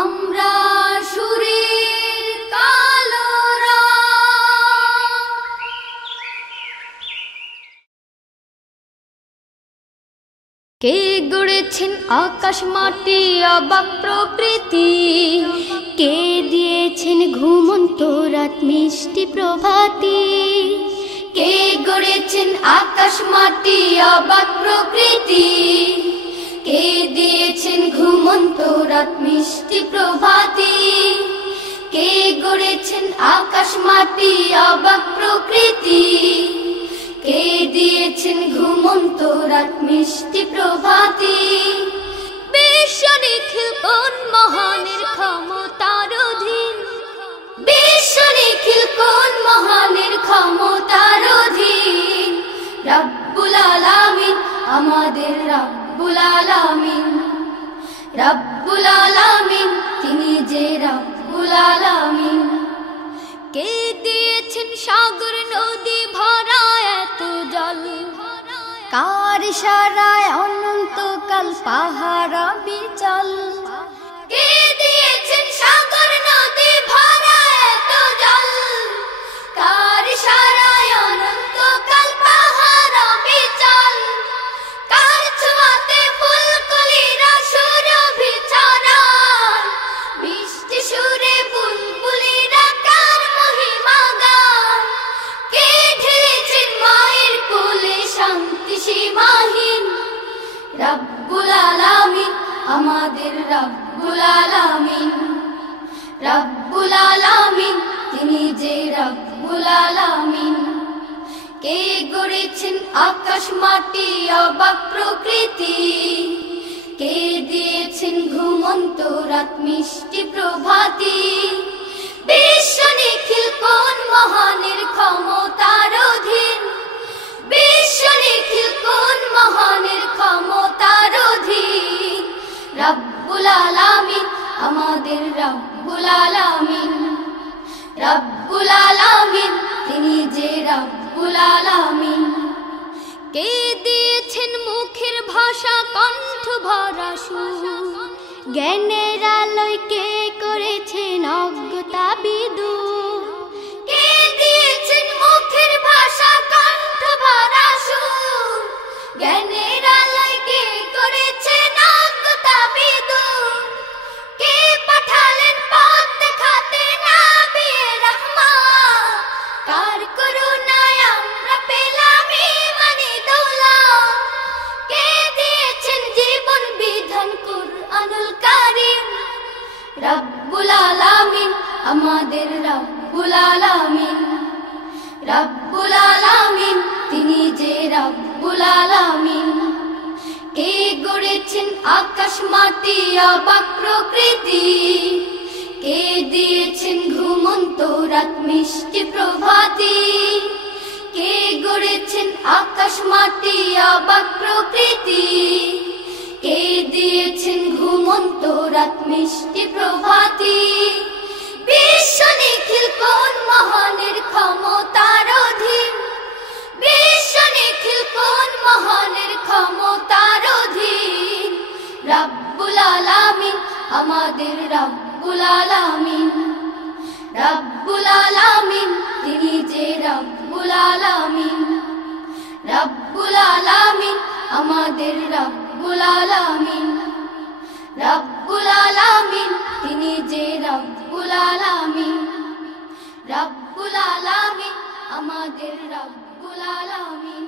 আমরা সুরের কালো রং। কে গড়েছেন আকাশ মাটি অবাক প্রকৃতি, কে দিয়েছেন ঘুমন্ত রাত মিষ্টি প্রভাতি। কে গড়েছেন আকাশ মাটি অবাক প্রকৃতি, কে দিয়েছেন ঘুমন্ত রাত মিষ্টি প্রভাতি। কে গড়েছেন আকাশ মাটি অবাক প্রকৃতি, কে দিয়েছেন ঘুমন্ত রাত মিষ্টি প্রভাতি। বিশ্ব নিখিল কোন মহানের ক্ষমতার অধীন, বিশ্ব নিখিল কোন মহানের ক্ষমতার অধীন। রব্বুল আলামিন আমাদের রব্বুল আলামিন, রব্বুল আলামিন তিনি যে রব্বুল আলামিন। কে দিয়েছেন সাগর নদী ভরা এত জল, কার ইশারায় অনন্তকাল পাহাড় বিচল। কে দিয়েছেন সাগর নদী ভরা এত জল, কার ইশারায় অনন্তকাল পাহাড় বিচল। কার ছোঁয়াতে ফুলকলিরা সুরভি ছড়ায়, মিষ্টি সুরে বুলবুলিরা কার মহিমা গায়। কে ঢেলেছেন মায়ের কোলে শান্তি সীমাহীন, রব্বুল আলামিন আমাদের রব্বুল আলামিন, রব্বুল আলামিন তিনি যে রব্বুল আলামিন। কে গড়েছেন আকাশ মাটি অবাক প্রকৃতি, কে দিয়েছেন ঘুমন্ত রাত মিষ্টি প্রভাতি। বিশ্ব নিখিল কোন মহানের ক্ষমতার অধীন, বিশ্ব নিখিল কোন মহানের ক্ষমতার অধীন। রব্বুল আলামিন আমাদের রব্বুল আলামিন, রব্বুল আলামিন তিনি যে রব্বুল আলামিন। কে দিয়েছেন মুখের ভাষা কণ্ঠ ভরা সুর, জ্ঞানের আলোয় কে করেছেন অজ্ঞতা বিদূর। কে দিয়েছেন মুখের ভাষা কণ্ঠ ভরা সুর, জ্ঞানের আলোয় কে করেছেন অজ্ঞতা বিদূর। কে পাঠালেন পথ দেখাতে নবিয়ে রাহমাত, কার করুণায় আমরা পেলাম ঈমানি দৌলত। কে দিয়েছেন জীবন বিধান কুরআনুল কারীম, রব্বুল আলামিন আমাদের রব্বুল আলামিন, রব্বুল আলামিন তিনি যে রব্বুল আলামিন। কে গড়েছেন আকাশ মাটি অবাক প্রকৃতি, কে দিয়েছেন ঘুমন্ত রাত মিষ্টি প্রভাতি। কে গড়েছেন আকাশ মাটি অবাক প্রকৃতি, কে দিয়েছেন ঘুমন্ত রাত মিষ্টি প্রভাতি। বিশ্ব নিখিল কোন মহানের ক্ষমতার অধীন, বিশ্ব নিখিল কোন মহানের ক্ষমতার অধীন। রব্বুল আলামিন আমাদের রব্বুল আলামিন, রব্বুল আলামিন তিনি যে রব্বুল আলামিন। রব্বুল আলামিন আমাদের রব্বুল আলামিন, রব্বুল আলামিন তিনি যে রব্বুল আলামিন। রব্বুল আলামিন আমাদের রব্বুল আলামিন।